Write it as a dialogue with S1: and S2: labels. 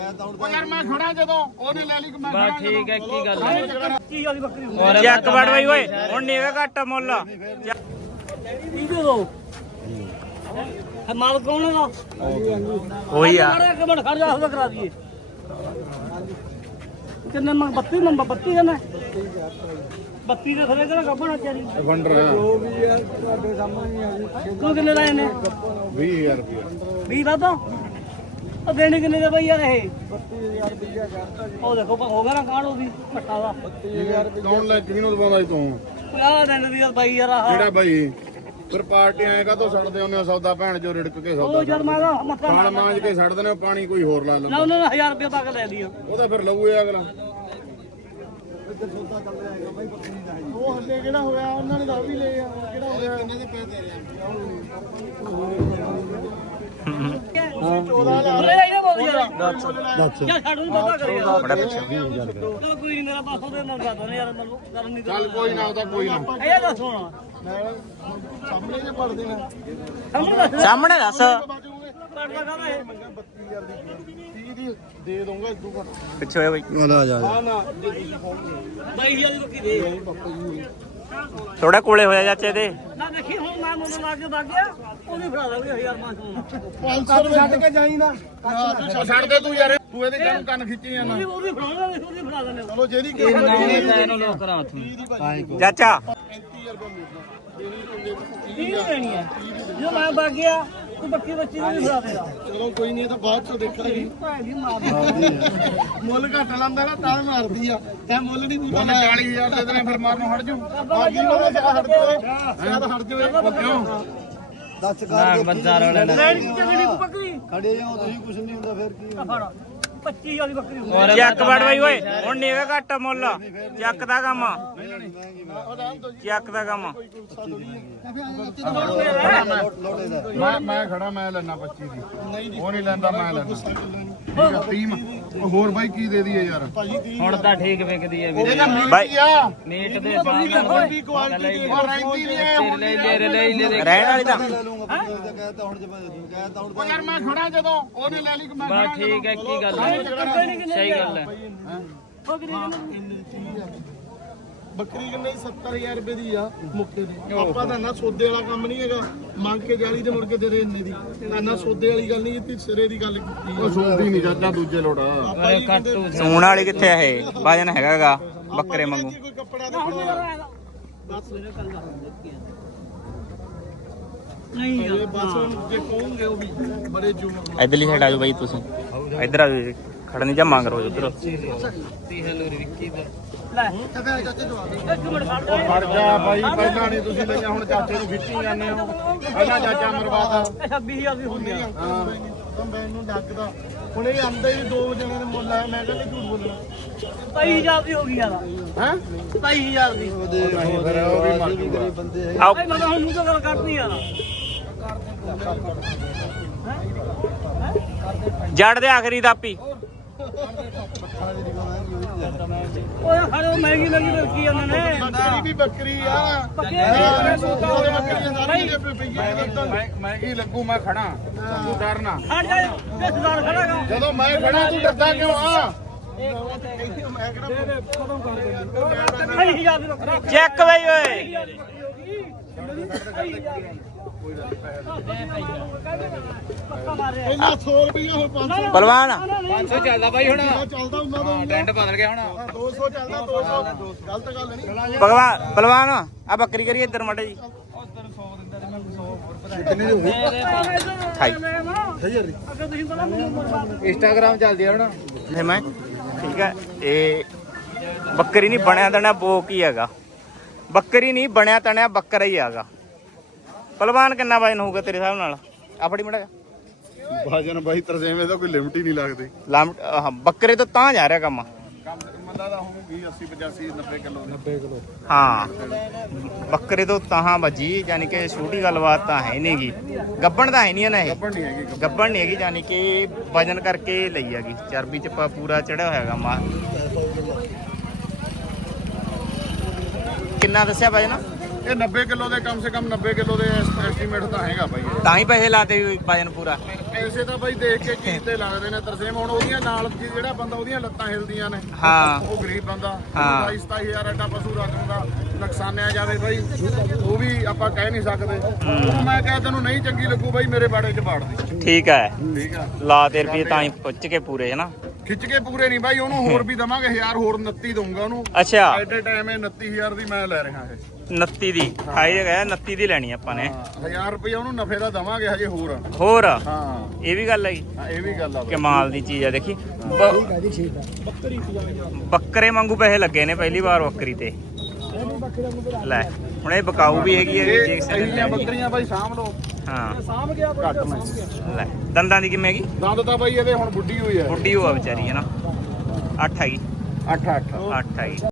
S1: ਉਹ ਯਾਰ ਮੈਂ ਖੜਾ ਜਦੋਂ ਉਹਨੇ ਲੈ ਲਈ ਮੈਂ ਖੜਾ
S2: ਠੀਕ ਹੈ ਕੀ ਗੱਲ ਹੈ
S3: ਕੀ ਵਾਲੀ ਬੱਕਰੀ
S2: ਚੱਕ ਵੜ ਬਈ ਓਏ ਹੁਣ ਨਹੀਂ ਹੈਗਾ ਘੱਟ ਮੁੱਲ
S3: ਕੀ ਦੇ ਦੋ ਮਾਲ ਕੌਣ ਹੈਗਾ
S2: ਹੋਈ ਆ
S3: ਇੱਕ ਮਿੰਟ ਖੜ ਜਾ ਉਹਦਾ ਕਰਾ ਦਈਏ ਕਿੰਨੇ ਮੰਗ 32 ਨੰਬਰ 32 ਹੈ ਨਾ 32 ਦੇ ਥਲੇ ਕਿਹੜਾ ਗੱਬਣਾ ਚਾਰੀ
S1: ਵੰਡਰ
S3: ਤੁਹਾਡੇ ਸਾਹਮਣੇ ਆ ਤੂੰ ਕਿੰਨੇ ਲਾਏ ਨੇ
S1: 20000 ਰੁਪਏ
S3: 20 ਵਾਦਾ ਉਹ ਦੇਣੇ ਕਿੰਨੇ ਦੇ ਬਈ ਯਾਰ ਇਹ 32000 ਰੁਪਇਆ ਕਰਤਾ ਜੀ ਉਹ ਦੇਖੋ ਹੋ ਗਿਆ ਨਾ ਕਾਣ ਉਹਦੀ ਘੱਟਾ ਦਾ 32000 ਰੁਪਇਆ
S1: ਕੌਣ ਲੈ ਕਿਹਨੂੰ ਦਵਾਉਂਦਾ ਤੂੰ
S3: ਆ ਦੇਣ ਦੀ ਯਾਰ ਬਾਈ ਯਾਰ ਆਹ
S1: ਕਿਹੜਾ ਬਾਈ ਫਿਰ ਪਾਰਟੀ ਆਏਗਾ ਤਾਂ ਛੱਡਦੇ ਉਹਨੇ ਸੌਦਾ ਭੈਣ ਜੋ ਰਿੜਕ ਕੇ
S3: ਉਹ
S1: ਸੌਦਾ
S3: ਜਦ ਮਾਰਾ ਮੱਥਾ
S1: ਪਾਣ ਮਾਂਜ ਕੇ ਛੱਡ ਦੇਣੇ ਪਾਣੀ ਕੋਈ ਹੋਰ ਲਾ
S3: ਨਾ
S1: ਲੈਂਦਾ
S3: ਉਹਨਾਂ ਨੇ 1000 ਰੁਪਏ ਤੱਕ ਲੈ ਲਿਆ
S1: ਉਹ ਤਾਂ ਫਿਰ ਲਊਏ ਅਗਲਾ
S4: ਉਹ ਹੱਲੇ ਕਿਹੜਾ ਹੋਇਆ ਉਹਨਾਂ ਨੇ ਤਾਂ ਵੀ ਲਏ ਆ ਕਿਹੜਾ ਹੋਇਆ ਕਿੰਨੇ ਦੇ ਪੈਸੇ ਦੇ
S3: ਬੋਲੇ ਆਈ ਨਾ ਬੋਲ ਯਾਰ ਦੱਸ ਯਾਰ ਛੱਡ ਨੂੰ ਪਤਾ ਕਰੀ ਯਾਰ
S2: ਬੜਾ ਪਿੱਛੇ
S3: ਚਲ ਕੋਈ ਨਹੀਂ ਮੇਰਾ ਪਾਸੋਂ ਦੇ ਮੰਗਾ ਦੋ ਯਾਰ ਮੈਨੂੰ ਕਰਨ ਨਹੀਂ
S1: ਚੱਲ ਕੋਈ ਨਾ ਉਹਦਾ ਕੋਈ ਨਾ
S3: ਇਹ ਦੱਸ ਹੁਣ
S4: ਸਾਹਮਣੇ ਜੇ ਪੜ ਦੇਣਾ
S2: ਸਾਹਮਣੇ ਦੱਸ
S3: ਪੜਦਾ ਕਾਹਦਾ ਇਹ
S4: 32000 ਦੀ 30 ਦੀ ਦੇ ਦਊਂਗਾ ਇਦੋਂ ਘੱਟ
S2: ਪਿੱਛੇ ਹੋਇਆ ਬਈ
S4: ਨਾ ਨਾ
S3: ਬਾਈ ਦੀ ਬੱਕੀ ਦੇ
S2: ਥੋੜਾ ਕੋਲੇ ਹੋਇਆ ਚਾਚੇ ਦੇ
S3: ਨਾ ਦੇਖੀ ਹੁਣ ਮੈਂ ਮੁੰਡਾ ਲਾ ਕੇ ਵਗ ਗਿਆ ਉਹਨੇ ਫੜਾ ਦਾਂਗੇ 1000 ਮਾਸ ਨੂੰ
S4: 500 ਰੁਪਏ ਛੱਡ ਕੇ ਜਾਈ ਨਾ
S1: ਉਹ ਛੱਡ ਦੇ ਤੂੰ ਯਾਰ ਤੂੰ ਇਹਦੇ ਕਾਹਨੂੰ ਕੰਨ ਖਿੱਚੀ ਜਾਂਦਾ
S3: ਉਹਦੀ ਫੜਾ ਦਾਂਗੇ ਉਹਦੀ ਫੜਾ ਦਾਂਗੇ
S4: ਚਲੋ ਜਿਹੜੀ ਕਿਸੇ
S2: ਇਹਨੂੰ ਲੋਕ ਕਰਾਂ ਉੱਥੋਂ
S4: 30 ਦੀ ਬਾਈ
S2: ਚਾਚਾ
S4: 35000 ਰੁਪਏ ਮਿਲਦਾ ਦੇਣੀ ਚੰਗੇ
S3: ਕੀ ਲੈਣੀ ਹੈ ਜਦੋਂ ਮੈਂ ਵਗ ਗਿਆ ਤੂੰ ਬੱਕੀ ਬੱਚੀ ਨੂੰ ਵੀ ਫੜਾ ਦੇਗਾ
S4: ਚਲੋ ਕੋਈ ਨਹੀਂ ਇਹ ਤਾਂ ਬਾਅਦ ਚੋਂ ਦੇਖਾਂਗੇ
S3: ਭਾਈ ਦੀ ਮਾਰ
S4: ਮੁੱਲ ਘੱਟ ਲਾਂਦਾ ਨਾ ਤਾਂ ਮਾਰਦੀ ਆ ਤੇ ਮੁੱਲ ਨਹੀਂ ਪੂਰਾ
S1: ਉਹਨੇ 40000 ਦੇ ਦੇਣੇ ਫਿਰ ਮਾਰਨੋਂ ਹਟ ਜੂ
S4: ਬਾਕੀ ਉਹਨੇ ਹਟ ਜਾਵੇ
S1: ਉਹ ਕਿਉਂ
S4: ਦੱਸ
S2: ਨਾਗ ਬਾਜ਼ਾਰ ਵਾਲੇ ਨੇ
S3: ਲੈਣੀ ਚੰਗੜੀ ਬੱਕਰੀ
S4: ਖੜੇ ਜਾਓ ਤੁਸੀਂ ਕੁਝ ਨਹੀਂ ਹੁੰਦਾ ਫਿਰ ਕੀ
S3: ਫੜ 25 ਵਾਲੀ ਬੱਕਰੀ
S2: ਚੱਕ ਵੜ ਬਈ ਓਏ ਹੁਣ ਨਹੀਂ ਹੈਗਾ ਘੱਟ ਮੁੱਲ ਚੱਕ ਦਾ ਕੰਮ ਚੱਕ ਦਾ ਕੰਮ
S1: ਮੈਂ ਖੜਾ ਮੈਂ ਲੈਣਾ 25 ਦੀ ਉਹ ਨਹੀਂ ਲੈਂਦਾ ਮੈਂ ਲੈਣਾ ਠੀਕ ਆ 30 ਉਹ ਹੋਰ ਬਾਈ ਕੀ ਦੇ ਦਈਏ ਯਾਰ
S2: ਹੁਣ ਤਾਂ ਠੀਕ ਵਿਕਦੀ ਹੈ ਵੀਰੇ
S1: ਇਹਦਾ
S2: ਬਾਈ
S1: ਮੀਟ ਆ
S2: ਮੀਟ ਦੇ ਸਾਹਮਣੇ
S4: ਕੀ ਕੁਆਲਿਟੀ
S1: ਉਹ ਰਹਿੰਦੀ ਨਹੀਂ ਐ ਹੁਣ
S2: ਰਹਿਣ ਵਾਲੀ ਤਾਂ
S4: ਲੈ ਲੂੰਗਾ ਬੰਦੇ ਦਾ ਕਹਿਤਾ ਹੁਣ ਜੇ ਮੈਂ ਕਹਿਤਾ ਹੁਣ
S1: ਉਹ ਯਾਰ ਮੈਂ ਖੜਾ ਜਦੋਂ ਉਹਨੇ ਲੈ ਲਈ ਮੈਂ ਖੜਾ
S2: ਬਸ ਠੀਕ ਹੈ ਕੀ ਗੱਲ ਹੈ ਸਹੀ ਗੱਲ ਹੈ
S4: ਬੱਕਰੀ ਕਿੰਨੇ 70000 ਰੁਪਏ ਦੀ ਆ ਮੁੱਕੇ ਦੀ ਆਪਾਂ ਤਾਂ ਨਾ ਸੌਦੇ ਵਾਲਾ ਕੰਮ ਨਹੀਂ ਹੈਗਾ ਮੰਗ ਕੇ ਜਾਲੀ ਤੇ ਮੁੜ ਕੇ ਤੇਰੇ ਇੰਨੇ ਦੀ ਨਾ ਸੌਦੇ ਵਾਲੀ ਗੱਲ ਨਹੀਂ ਕੀਤੀ ਸਿਰੇ ਦੀ ਗੱਲ ਕੀਤੀ
S1: ਉਹ ਸੋਦੀ ਨਹੀਂ ਚਾਚਾ ਦੂਜੇ ਲੋੜ
S4: ਆਪਾਂ ਜੀ ਕਹਿੰਦੇ
S2: ਸੂਣ ਵਾਲੀ ਕਿੱਥੇ ਆ ਇਹ ਵਜਨ ਹੈਗਾਗਾ ਬੱਕਰੇ ਵਾਂਗੂ
S4: ਕੋਈ ਕੱਪੜਾ
S3: ਬਸ ਨਹੀਂ
S4: ਇਹ ਬਸ ਹੁਣ ਜੇ ਕਹੋਗੇ ਉਹ ਵੀ ਬੜੇ ਜੂਮ
S2: ਇਧਰਲੀ ਸਾਈਡ ਆ ਜਾਓ ਬਾਈ ਤੁਸੀਂ ਇਧਰ ਆ ਜਾਓ ਖੜਨੀ ਜਾਂ ਮੰਗ ਰੋ ਉਧਰ
S3: ਲੈ
S4: ਚਾਚੇ ਜਵਾਬ
S3: ਇੱਕ ਮਿੰਟ ਖੜ ਜਾ
S1: ਫੜ ਜਾ ਬਾਈ ਪਹਿਲਾਂ ਨਹੀਂ ਤੁਸੀਂ ਲਈਆਂ ਹੁਣ ਚਾਚੇ ਨੂੰ ਖਿੱਚੀ ਜਾਂਦੇ ਹੋ ਪਹਿਲਾਂ ਚਾਚਾ ਮਰਵਾਤਾ
S3: 26000 ਦੀ ਹੋ ਗਿਆ
S4: ਤਾਂ ਮੈਂ ਇਹਨੂੰ ਡੱਕਦਾ ਹੁਣ ਇਹ ਆਂਦਾ ਹੀ ਦੋ ਜਣਿਆਂ ਦੇ ਮੁੱਲ ਆਇਆ ਮੈਂ ਕਹਿੰਦਾ ਝੂਠ ਬੋਲਣਾ
S3: 23000 ਦੀ ਹੋ ਗਈ ਯਾਰ
S1: ਹੈ
S3: 23000 ਦੀ
S1: ਨਹੀਂ ਫਿਰ ਉਹ ਵੀ ਮਰ ਜੂਗਾ
S2: ਆਓ
S3: ਭਾਈ ਮੈਂ ਹੁਣ ਨੂੰ ਤਾਂ ਗੱਲ ਕਰਨੀ ਯਾਰ
S2: ਜੜ ਦੇ ਆਖਰੀ ਦਾਪੀ
S3: ਓਏ ਖੜੋ ਮਹਿੰਗੀ ਮਿਲਕੀ ਉਹਨਾਂ ਨੇ
S4: ਬੱਕਰੀ ਵੀ ਬੱਕਰੀ ਆ
S1: ਮੈਂ ਕੀ ਲੱਗੂ ਮੈਂ ਖੜਾ ਤੂੰ ਡਰਨਾ
S3: ਖੜ ਜਾ ਰਿਸ਼ਤੇਦਾਰ ਖੜਾਗਾ
S1: ਜਦੋਂ ਮੈਂ ਖੜਾ ਤੂੰ ਡਰਦਾ ਕਿਉਂ ਆ
S4: ਮੈਂ ਕਿਹੜਾ
S3: 23000 ਦੀ ਬੱਕਰੀ
S2: ਚੈੱਕ ਬਈ ਓਏ
S3: ਪੱਕਾ ਮਾਰਿਆ
S4: ਇਹਨਾਂ 100 ਰੁਪਇਆ ਹੁਣ 500
S2: ਪਹਿਲਵਾਨ 500 ਚੱਲਦਾ ਬਾਈ ਹੁਣ
S4: ਚੱਲਦਾ ਉਹਨਾਂ ਦਾ
S2: ਟੈਂਟ ਬਦਲ ਗਿਆ ਹੁਣ
S4: 200 ਚੱਲਦਾ 200 ਗਲਤ ਗੱਲ ਨਹੀਂ
S2: ਪਹਿਲਵਾਨ ਆ ਬੱਕਰੀ ਕਰੀਏ ਇੱਧਰ ਮੜੇ ਜੀ
S3: ਅੱਗੇ ਤੁਸੀਂ ਬੜਾ ਮੈਨੂੰ ਬਰਬਾਦ
S2: ਇੰਸਟਾਗ੍ਰਾਮ ਚੱਲਦੀ ਆ ਹੁਣ ਤੇ ਮੈਂ ਠੀਕ ਹੈ ਇਹ ਬੱਕਰੀ ਨਹੀਂ ਬਣਿਆ ਤਣਿਆ ਬੋ ਕੀ ਹੈਗਾ ਬੱਕਰੀ ਨਹੀਂ ਬਣਿਆ ਤਣਿਆ ਬੱਕਰਾ ਹੀ ਹੈਗਾ ਪਹਿਲਵਾਨ ਕਿੰਨਾ ਵਜਨ ਹੋਊਗਾ ਤੇਰੇ ਹਿਸਾਬ ਨਾਲ ਆਪਣੀ ਮੜਾ
S1: ਭਾਜਨ ਬਾਈ ਤਰਸੇਵੇਂ ਦਾ ਕੋਈ ਲਿਮਟ ਹੀ ਨਹੀਂ ਲੱਗਦੀ
S2: ਬੱਕਰੇ ਤੋਂ ਤਾਂ ਜਾ ਰਿਹਾ ਕੰਮ
S1: ਮੱਲਾ ਦਾ ਹੋਊਗੀ 80 85 90 ਕਿਲੋ 90 ਕਿਲੋ
S2: ਹਾਂ ਬੱਕਰੇ ਤੋਂ ਤਾਂ ਵੱਜੀ ਯਾਨੀ ਕਿ ਛੋਟੀ ਗੱਲਬਾਤ ਤਾਂ ਹੈ ਨਹੀਂਗੀ ਗੱਬਣ ਤਾਂ ਹੈ ਨਹੀਂ ਨਾ ਇਹ
S1: ਗੱਬੜ ਨਹੀਂ ਹੈਗੀ
S2: ਗੱਬਣ ਨਹੀਂ ਹੈਗੀ ਯਾਨੀ ਕਿ ਵਜਨ ਕਰਕੇ ਲਈ ਹੈਗੀ ਚਰਬੀ ਚ ਪੂਰਾ ਚੜਿਆ ਹੋਇਆਗਾ ਮਾ ਕਿੰਨਾ ਦੱਸਿਆ ਵਜਨ
S1: ਇਹ 90 ਕਿਲੋ ਦੇ ਕਮ ਸੇ ਕਮ 90 ਕਿਲੋ ਦੇ ਐਸਟੀਮੇਟ ਤਾਂ ਹੈਗਾ ਬਾਈ
S2: ਤਾਂ ਹੀ ਪੈਸੇ ਲਾਤੇ ਵਜਨ ਪੂਰਾ
S1: ਪੈਸੇ ਤਾਂ ਬਾਈ ਦੇਖ ਕੇ ਚੀਜ਼ ਤੇ ਲੱਗਦੇ ਨੇ ਤਰਸੇਮ। ਹੁਣ ਉਹਦੀਆਂ ਨਾਲ ਜਿਹੜਾ ਬੰਦਾ ਉਹਦੀਆਂ ਲੱਤਾਂ ਹਿਲਦੀਆਂ ਨੇ,
S2: ਹਾਂ
S1: ਉਹ ਗਰੀਬ ਬੰਦਾ
S2: ਹਾਂ।
S1: 22-27000 ਐਡਾ ਪਸ਼ੂ ਰੱਖਣ ਦਾ ਨੁਕਸਾਨਿਆ ਜਾਵੇ ਬਾਈ, ਉਹ ਵੀ ਆਪਾਂ ਕਹਿ ਨਹੀਂ ਸਕਦੇ। ਉਹਨੂੰ ਮੈਂ ਕਿਹਾ ਤੈਨੂੰ ਨਹੀਂ ਚੰਗੀ ਲੱਗੂ ਬਾਈ ਮੇਰੇ ਬਾੜੇ 'ਚ ਬਾੜ ਦੀ।
S2: ਠੀਕ ਹੈ,
S1: ਠੀਕ ਆ,
S2: ਲਾ ਤੇ ਰੁਪਏ ਤਾਂ ਹੀ ਪੁੱਛ ਕੇ ਪੂਰੇ ਹੈ ਨਾ।
S1: ਖਿੱਚ ਕੇ ਪੂਰੇ ਨਹੀਂ ਬਾਈ, ਉਹਨੂੰ ਹੋਰ ਵੀ ਦਵਾਂਗੇ 1000 ਹੋਰ 29 ਦਊਂਗਾ ਉਹਨੂੰ।
S2: ਅੱਛਾ
S1: ਐਟ ਏ ਟਾਈਮ ਇਹ 29000 ਦੀ ਮੈਂ ਲੈ ਰਿਹਾ ਇਹ
S2: 29 ਦੀ ਖਾਈ ਜਗ੍ਹਾ 29 ਦੀ ਲੈਣੀ ਆਪਾਂ ਨੇ।
S1: 1000 ਰੁਪਏ ਉਹਨੂੰ ਨਫੇ ਦਾ ਦਵਾਂਗੇ ਹਜੇ ਹੋਰ।
S2: ਹੋਰ
S1: ਹਾਂ
S2: ਇਹ ਵੀ ਗੱਲ ਹੈਗੀ,
S1: ਇਹ ਵੀ ਗੱਲ ਆ ਬਾਈ।
S2: ਕਮਾਲ ਦੀ ਚੀਜ਼ ਆ। ਦੇਖੀ ਬੱਕਰੇ ਵਾਂਗੂ ਪੈਸੇ ਲੱਗੇ ਨੇ ਪਹਿਲੀ ਵਾਰ ਬੱਕਰੀ ਤੇ। ਲੈ ਹੁਣ ਇਹ ਬਕਾਊ ਵੀ ਹੈਗੀ ਹੈ ਜੇ
S1: ਇਹ
S2: ਕਿਸੇ ਨੇ
S1: ਅਹੀਆਂ ਬੱਕਰੀਆਂ ਬਾਈ ਸਾਂਭ ਲਓ।
S2: ਹਾਂ
S3: ਸਾਂਭ ਗਿਆ
S1: ਘੱਟ ਮੈਂ
S2: ਲੈ ਦੰਦਾਂ ਦੀ ਕਿਵੇਂ ਹੈਗੀ?
S1: ਦੰਦ ਤਾਂ ਬਾਈ ਇਹਦੇ ਹੁਣ ਬੁੱਢੀ ਹੋਈ ਹੈ।
S2: ਬੁੱਢੀ ਹੋਆ ਵਿਚਾਰੀ ਹੈ ਨਾ। 8 ਹੈਗੀ,
S1: 8
S2: 8 ਹੈਗੀ।